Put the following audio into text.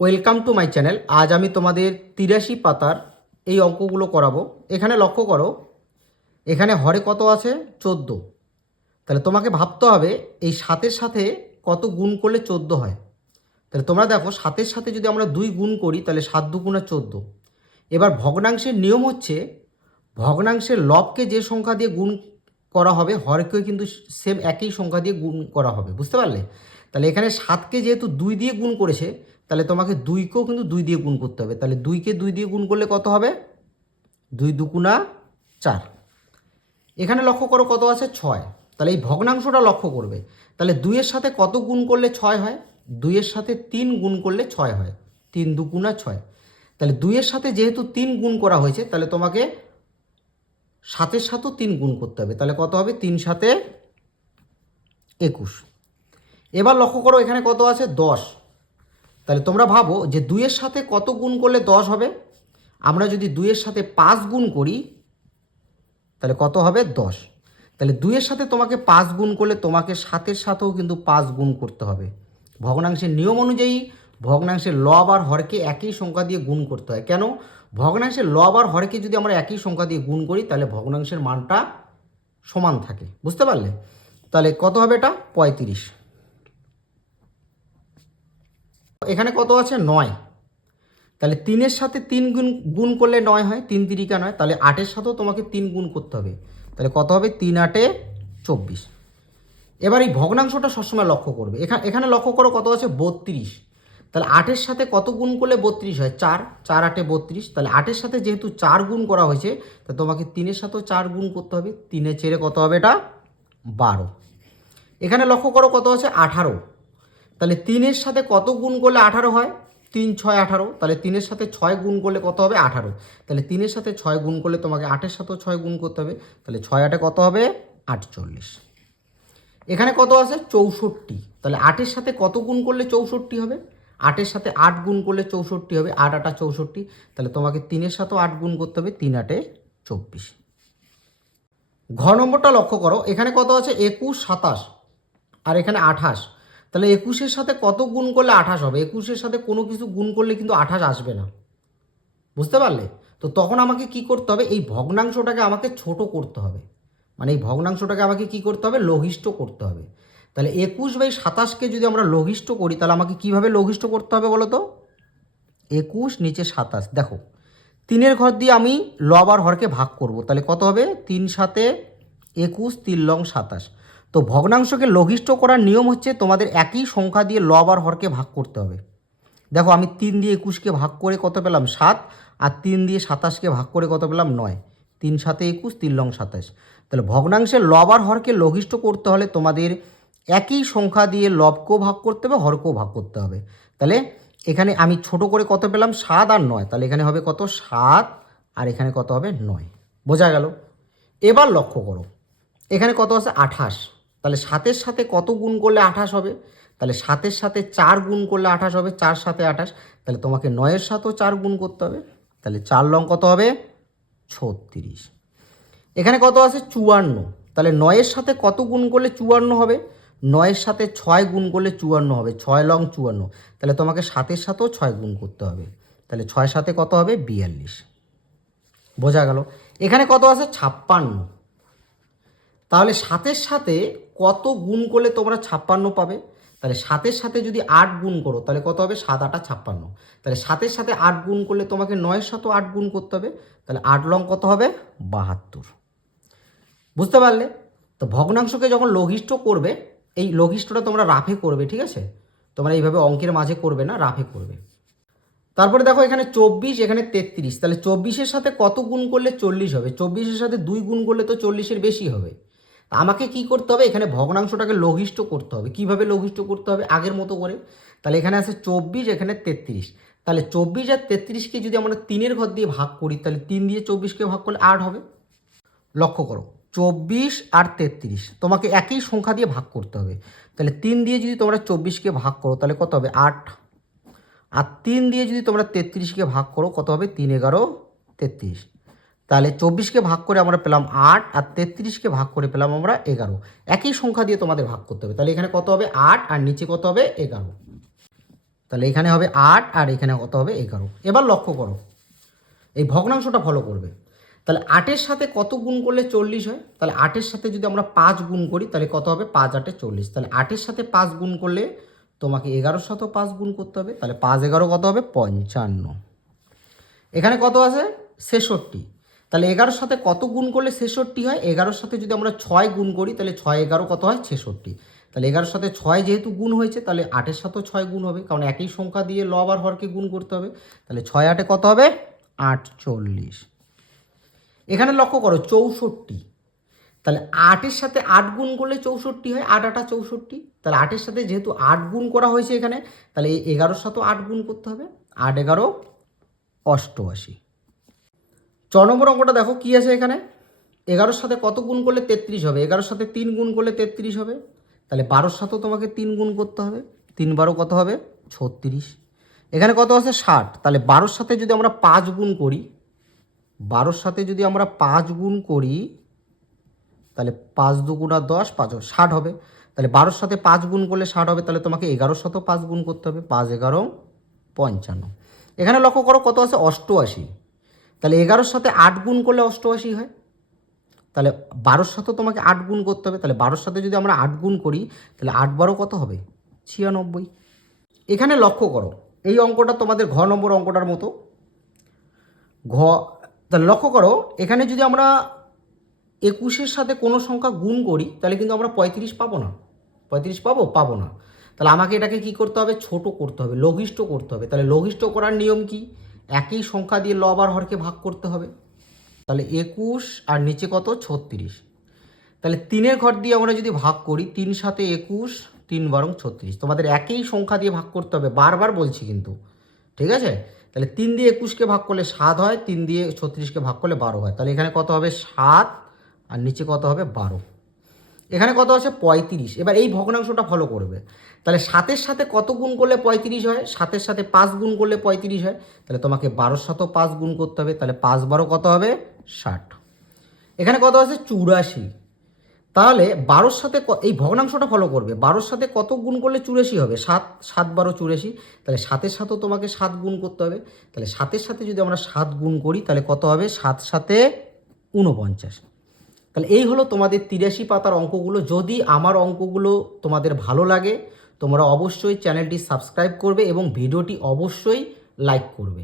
Welcome to my channel আজ আমি তোমাদের তিরাশি পাতার এই অঙ্কগুলো করাবো। এখানে লক্ষ্য করো, এখানে হরে কত আছে? চোদ্দ। তাহলে তোমাকে ভাবতে হবে, এই সাতের সাথে কত গুণ করলে চোদ্দ হয়? তাহলে তোমরা দেখো, সাতের সাথে যদি আমরা দুই গুণ করি, তাহলে সাত দুগুণা চোদ্দ। এবার ভগ্নাংশের নিয়ম হচ্ছে, ভগ্নাংশের লবকে যে সংখ্যা দিয়ে গুণ করা হবে, হরকেও কিন্তু সেম একই সংখ্যা দিয়ে গুণ করা হবে। বুঝতে পারলে? তাহলে এখানে সাতকে যেহেতু দুই দিয়ে গুণ করেছে তাহলে তোমাকে দুইকেও কিন্তু দুই দিয়ে গুণ করতে হবে। তাহলে দুইকে দুই দিয়ে গুণ করলে কত হবে? দুই দুগুণা চার। এখানে লক্ষ্য করো কত আছে? ছয়। তাহলে এই ভগ্নাংশটা লক্ষ্য করবে। তাহলে দুইয়ের সাথে কত গুণ করলে ছয় হয়? দুইয়ের সাথে তিন গুণ করলে ছয় হয়। তিন দুগুণা ছয়। তাহলে দুইয়ের সাথে যেহেতু তিন গুণ করা হয়েছে, তাহলে তোমাকে সাতের সাথেও তিন গুণ করতে হবে। তাহলে কত হবে? তিন সাথে একুশ। এবার লক্ষ্য করো এখানে কত আছে? দশ। তাহলে তোমরা ভাবো যে দুইয়ের সাথে কত গুণ করলে দশ হবে? আমরা যদি দুইয়ের সাথে পাঁচ গুণ করি, তাহলে কত হবে? দশ। তাহলে দুইয়ের সাথে তোমাকে পাঁচ গুণ করলে তোমাকে সাতের সাথেও কিন্তু পাঁচ গুণ করতে হবে। ভগ্নাংশের নিয়ম অনুযায়ী ভগ্নাংশের লব আর হরকে একই সংখ্যা দিয়ে গুণ করতে হয়। কেন? ভগ্নাংশের লব আর হরকে যদি আমরা একই সংখ্যা দিয়ে গুণ করি, তাহলে ভগ্নাংশের মানটা সমান থাকে। বুঝতে পারলে? তাহলে কত হবে এটা? পঁয়ত্রিশ। এখানে কত আছে? নয়। তাহলে তিনের সাথে তিন গুণ গুণ করলে নয় হয়, তিন তিরিকা নয়, তাহলে আটের সাথেও তোমাকে তিন গুণ করতে হবে। তাহলে কত হবে? তিন আটে চব্বিশ। এবার এই ভগ্নাংশটা সবসময় লক্ষ্য করবে। এখানে এখানে লক্ষ্য করো কত আছে? বত্রিশ। তাহলে আটের সাথে কত গুণ করলে বত্রিশ হয়? চার। চার আটে বত্রিশ। তাহলে আটের সাথে যেহেতু চার গুণ করা হয়েছে, তা তোমাকে তিনের সাথেও চার গুণ করতে হবে। তিনে চেড়ে কত হবে এটা? বারো। এখানে লক্ষ্য করো কত আছে? আঠারো। তাহলে তিনের সাথে কত গুণ করলে আঠারো হয়? তিন, ছয়, আঠারো। তাহলে তিনের সাথে ছয় গুণ করলে কত হবে? আঠারো। তাহলে তিনের সাথে ছয় গুণ করলে তোমাকে আটের সাথেও ছয় গুণ করতে হবে। তাহলে ছয় আটে কত হবে? আটচল্লিশ। এখানে কত আছে? চৌষট্টি। তাহলে আটের সাথে কত গুণ করলে চৌষট্টি হবে? আটের সাথে আট গুণ করলে চৌষট্টি হবে। আট আটা চৌষট্টি। তাহলে তোমাকে তিনের সাথেও আট গুণ করতে হবে। তিন আটে চব্বিশ। ঘ নম্বরটা লক্ষ্য করো। এখানে কত আছে? একুশ, সাতাশ। আর এখানে আঠাশ। তাহলে একুশের সাথে কত গুণ করলে আঠাশ হবে? একুশের সাথে কোনো কিছু গুণ করলে কিন্তু আঠাশ আসবে না। বুঝতে পারলে? তো তখন আমাকে কি করতে হবে? এই ভগ্নাংশটাকে আমাকে ছোট করতে হবে। মানে এই ভগ্নাংশটাকে আমাকে কি করতে হবে? লঘিষ্ঠ করতে হবে। তাহলে একুশ বাই সাতাশকে যদি আমরা লঘিষ্ঠ করি, তাহলে আমাকে কীভাবে লঘিষ্ঠ করতে হবে বলো তো? একুশ নিচে সাতাশ। দেখো, তিনের ঘর দিয়ে আমি লব আর হরকে ভাগ করব। তাহলে কত হবে? তিন সাতে একুশ তিন লং সাতাশ। তো ভগ্নাংশকে লঘিষ্ঠ করার নিয়ম হচ্ছে তোমাদের একই সংখ্যা দিয়ে লব আর হরকে ভাগ করতে হবে। দেখো আমি তিন দিয়ে একুশকে ভাগ করে কত পেলাম? সাত। আর তিন দিয়ে সাতাশকে ভাগ করে কত পেলাম? নয়। তিন সাতে একুশ, তিন লং সাতাশ। তাহলে ভগ্নাংশের লব আর হরকে লঘিষ্ঠ করতে হলে তোমাদের একই সংখ্যা দিয়ে লবকেও ভাগ করতে হবে, হরকেও ভাগ করতে হবে। তাহলে এখানে আমি ছোট করে কত পেলাম? সাত আর নয়। তাহলে এখানে হবে কত? সাত। আর এখানে কত হবে? নয়। বোঝা গেল? এবার লক্ষ্য করো। এখানে কত আছে? আঠাশ। তাহলে সাতের সাথে কত গুণ করলে আঠাশ হবে? তাহলে সাতের সাথে চার গুণ করলে আঠাশ হবে, চার সাথে আঠাশ। তাহলে তোমাকে নয়ের সাথেও চার গুণ করতে হবে। তাহলে চার লং কত হবে? ছত্রিশ। এখানে কত আছে? চুয়ান্ন। তাহলে নয়ের সাথে কত গুণ করলে চুয়ান্ন হবে? নয়ের সাথে ছয় গুণ করলে চুয়ান্ন হবে। ছয় লং চুয়ান্ন। তাহলে তোমাকে সাতের সাথেও ছয় গুণ করতে হবে। তাহলে ছয় সাথে কত হবে? বিয়াল্লিশ। বোঝা গেল। এখানে কত আছে? ছাপ্পান্ন। তাহলে সাতের সাথে কত গুণ করলে তোমরা ছাপ্পান্ন পাবে? তাহলে সাতের সাথে যদি আট গুণ করো, তাহলে কত হবে? সাত, আটা ছাপ্পান্ন। তাহলে সাতের সাথে আট গুণ করলে তোমাকে নয় সাথেও আট গুণ করতে হবে। তাহলে আট লং কত হবে? বাহাত্তর। বুঝতে পারলে? তো ভগ্নাংশকে যখন লঘিষ্ঠ করবে, এই লঘিষ্ঠটা তোমরা রাফে করবে, ঠিক আছে? তোমরা এইভাবে অঙ্কের মাঝে করবে না, রাফে করবে। তারপরে দেখো এখানে চব্বিশ, এখানে তেত্রিশ। তাহলে চব্বিশের সাথে কত গুণ করলে চল্লিশ হবে? চব্বিশের সাথে দুই গুণ করলে তো চল্লিশের বেশি হবে। আমাকে কি করতে হবে? এখানে ভগ্নাংশটাকে লঘিষ্ঠ করতে হবে। কীভাবে লঘিষ্ঠ করতে হবে? আগের মতো করে। তাহলে এখানে আছে চব্বিশ, এখানে তেত্রিশ। তাহলে চব্বিশ আর তেত্রিশকে যদি আমরা তিনের ঘর দিয়ে ভাগ করি, তাহলে তিন দিয়ে চব্বিশকে ভাগ করলে আট হবে। লক্ষ্য করো, চব্বিশ আর তেত্রিশ, তোমাকে একই সংখ্যা দিয়ে ভাগ করতে হবে। তাহলে তিন দিয়ে যদি তোমরা চব্বিশকে ভাগ করো, তাহলে কত হবে? আট। আর তিন দিয়ে যদি তোমরা তেত্রিশকে ভাগ করো, কত হবে? তিন এগারো, তেত্রিশ। তাহলে চব্বিশকে ভাগ করে আমরা পেলাম আট আর তেত্রিশকে ভাগ করে পেলাম আমরা এগারো। একই সংখ্যা দিয়ে তোমাদের ভাগ করতে হবে। তাহলে এখানে কত হবে? আট আর নিচে কত হবে? এগারো। তাহলে এখানে হবে আট আর এখানে কত হবে? এগারো। এবার লক্ষ্য করো। এই ভগ্নাংশটা ফলো করবে। তাহলে আটের সাথে কত গুণ করলে চল্লিশ হয়? তাহলে আটের সাথে যদি আমরা পাঁচ গুণ করি, তাহলে কত হবে? পাঁচ আটে চল্লিশ। তাহলে আটের সাথে পাঁচ গুণ করলে তোমাকে এগারোর সাথেও পাঁচ গুণ করতে হবে। তাহলে পাঁচ এগারো কত হবে? পঞ্চান্ন। এখানে কত আছে? ছেষট্টি। তাহলে এগারোর সাথে কত গুণ করলে ছেষট্টি হয়? এগারোর সাথে যদি আমরা ছয় গুণ করি, তাহলে ছয় এগারো কত হয়? ছেষট্টি। তাহলে এগারোর সাথে ছয় যেহেতু গুণ হয়েছে, তাহলে আটের সাথেও ছয় গুণ হবে, কারণ একই সংখ্যা দিয়ে লব আর হরকে গুণ করতে হবে। তাহলে ছয় আটে কত হবে? আটচল্লিশ। এখানে লক্ষ্য করো, চৌষট্টি। তাহলে আটের সাথে আট গুণ করলে চৌষট্টি হয়, আট আটা চৌষট্টি। তাহলে আটের সাথে যেহেতু আট গুণ করা হয়েছে এখানে, তাহলে এগারোর সাথেও আট গুণ করতে হবে। আট এগারো অষ্টআশি। চ নম্বর অঙ্কটা দেখো কি আছে এখানে? এগারোর সাথে কত গুণ করলে তেত্রিশ হবে? এগারোর সাথে তিন গুণ করলে তেত্রিশ হবে। তাহলে বারোর সাথেও তোমাকে তিন গুণ করতে হবে। তিন বারো কত হবে? ছত্রিশ। এখানে কত আছে? ষাট। তাহলে বারোর সাথে যদি আমরা পাঁচ গুণ করি, বারোর সাথে যদি আমরা পাঁচ গুণ করি, তাহলে পাঁচ দুগুণা দশ, পাঁচ ষাট হবে। তাহলে বারোর সাথে পাঁচ গুণ করলে ষাট হবে, তাহলে তোমাকে এগারোর সাথেও পাঁচ গুণ করতে হবে। পাঁচ এগারো পঞ্চান্ন। এখানে লক্ষ্য করো কত আছে? অষ্টআশি। তাহলে এগারোর সাথে আট গুণ করলে অষ্টআশি হয়। তাহলে বারোর সাথে তোমাকে আট গুণ করতে হবে। তাহলে বারোর সাথে যদি আমরা আট গুণ করি, তাহলে আট বারো কত হবে? ছিয়ানব্বই। এখানে লক্ষ্য করো, এই অঙ্কটা তোমাদের ঘ নম্বর অঙ্কটার মতো। ঘ, তাহলে লক্ষ্য করো, এখানে যদি আমরা একুশের সাথে কোনো সংখ্যা গুণ করি, তাহলে কিন্তু আমরা পঁয়ত্রিশ পাবো না। পঁয়ত্রিশ পাবো? পাবো না। তাহলে আমাকে এটাকে কি করতে হবে? ছোট করতে হবে, লঘিষ্ঠ করতে হবে। তাহলে লঘিষ্ঠ করার নিয়ম কি? একই সংখ্যা দিয়ে লব আর হরকে ভাগ করতে হবে। তাহলে একুশ আর নিচে কত? ছত্রিশ। তাহলে তিনের ঘর দিয়ে আমরা যদি ভাগ করি, তিন সাথে একুশ, তিন বারং ছত্রিশ। তোমাদের একই সংখ্যা দিয়ে ভাগ করতে হবে, বারবার বলছি কিন্তু। ঠিক আছে? তাহলে তিন দিয়ে একুশকে ভাগ করলে সাত হয়, তিন দিয়ে ছত্রিশকে ভাগ করলে বারো হয়। তাহলে এখানে কত হবে? সাত। আর নিচে কত হবে? বারো। এখানে কত আছে পঁয়ত্রিশ। এবার এই ভগ্নাংশটা ফলো করবে। তাহলে সাতের সাথে কত গুণ করলে পঁয়ত্রিশ হয়? সাতের সাথে পাঁচ গুণ করলে পঁয়ত্রিশ হয়? তাহলে তোমাকে বারোর সাথেও পাঁচ গুণ করতে হবে। তাহলে পাঁচ বারো কত হবে? ষাট। এখানে কত আছে চুরাশি। তাহলে বারোর সাথে এই ভগ্নাংশটা ফলো করবে। বারোর সাথে কত গুণ করলে চুরাশি হবে? সাত সাত বারো চুরাশি। তাহলে সাতের সাথেও তোমাকে সাত গুণ করতে হবে। তাহলে সাতের সাথে যদি আমরা সাত গুণ করি, তাহলে কত হবে? সাত সাথে ঊনপঞ্চাশ। তাহলে এই হলো তোমাদের তিরাশি পাতার অঙ্কগুলো। যদি আমার অঙ্কগুলো তোমাদের ভালো লাগে, তোমরা অবশ্যই চ্যানেলটি সাবস্ক্রাইব করবে এবং ভিডিওটি অবশ্যই লাইক করবে।